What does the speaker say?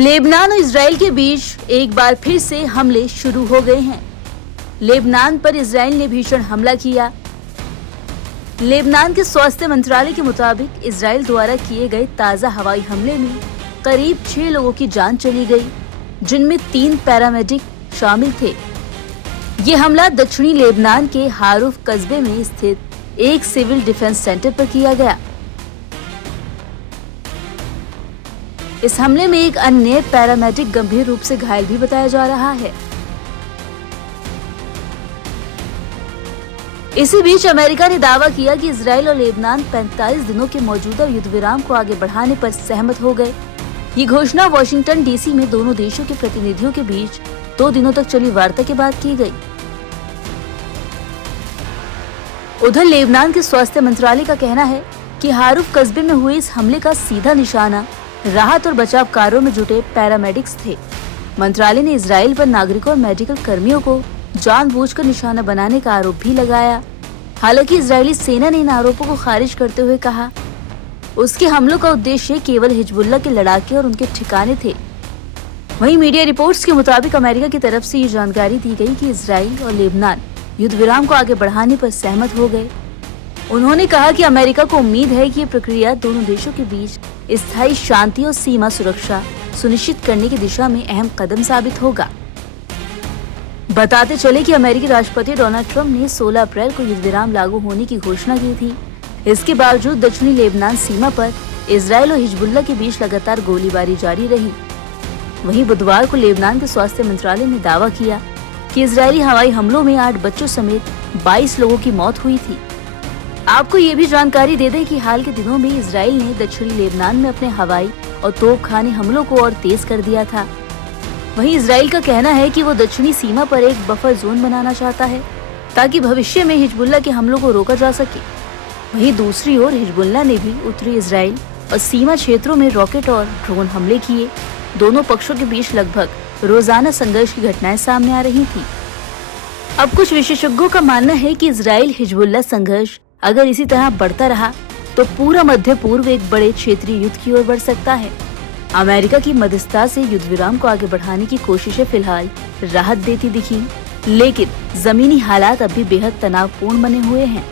Lebanon और Israel के बीच एक बार फिर से हमले शुरू हो गए हैं। लेबनान पर इजराइल ने भीषण हमला किया। लेबनान के स्वास्थ्य मंत्रालय के मुताबिक इजराइल द्वारा किए गए ताजा हवाई हमले में करीब 6 लोगों की जान चली गई, जिनमें 3 पैरामेडिक शामिल थे। ये हमला दक्षिणी लेबनान के हारूफ कस्बे में स्थित एक सिविल डिफेंस सेंटर पर किया गया। इस हमले में एक अन्य पैरामेडिक गंभीर रूप से घायल भी बताया जा रहा है। इसी बीच अमेरिका ने दावा किया कि इजराइल और लेबनान 45 दिनों के मौजूदा युद्ध विराम को आगे बढ़ाने पर सहमत हो गए। ये घोषणा वाशिंगटन डीसी में दोनों देशों के प्रतिनिधियों के बीच 2 दिनों तक चली वार्ता के बाद की गई। उधर लेबनान के स्वास्थ्य मंत्रालय का कहना है कि हारूफ कस्बे में हुए इस हमले का सीधा निशाना राहत और बचाव कार्यों में जुटे पैरामेडिक्स थे। मंत्रालय ने इजराइल पर नागरिकों और मेडिकल कर्मियों को जानबूझकर निशाना बनाने का आरोप भी लगाया। हालांकि इजरायली सेना ने इन आरोपों को खारिज करते हुए कहा उसके हमलों का उद्देश्य केवल हिजबुल्लाह के लड़ाके और उनके ठिकाने थे। वहीं मीडिया रिपोर्ट्स के मुताबिक अमेरिका की तरफ से ये जानकारी दी गई कि इजराइल और लेबनान युद्ध विराम को आगे बढ़ाने पर सहमत हो गए। उन्होंने कहा कि अमेरिका को उम्मीद है कि ये प्रक्रिया दोनों देशों के बीच स्थायी शांति और सीमा सुरक्षा सुनिश्चित करने की दिशा में अहम कदम साबित होगा। बताते चले कि अमेरिकी राष्ट्रपति डोनाल्ड ट्रंप ने 16 अप्रैल को युद्ध विराम लागू होने की घोषणा की थी। इसके बावजूद दक्षिणी लेबनान सीमा पर इजराइल और हिजबुल्लाह के बीच लगातार गोलीबारी जारी रही। वहीं बुधवार को लेबनान के स्वास्थ्य मंत्रालय ने दावा किया कि इजरायली हवाई हमलों में 8 बच्चों समेत 22 लोगों की मौत हुई थी। आपको ये भी जानकारी दे दें कि हाल के दिनों में इजराइल ने दक्षिणी लेबनान में अपने हवाई और तोपखाने हमलों को और तेज कर दिया था। वहीं इजराइल का कहना है कि वो दक्षिणी सीमा पर एक बफर जोन बनाना चाहता है ताकि भविष्य में हिजबुल्लाह के हमलों को रोका जा सके। वहीं दूसरी ओर हिजबुल्लाह ने भी उत्तरी इजराइल और सीमा क्षेत्रों में रॉकेट और ड्रोन हमले किए। दोनों पक्षों के बीच लगभग रोजाना संघर्ष की घटनाएं सामने आ रही थी। अब कुछ विशेषज्ञों का मानना है कि इजराइल हिजबुल्लाह संघर्ष अगर इसी तरह बढ़ता रहा तो पूरा मध्य पूर्व एक बड़े क्षेत्रीय युद्ध की ओर बढ़ सकता है। अमेरिका की मध्यस्थता से युद्ध विराम को आगे बढ़ाने की कोशिशें फिलहाल राहत देती दिखी, लेकिन जमीनी हालात अभी बेहद तनावपूर्ण बने हुए हैं।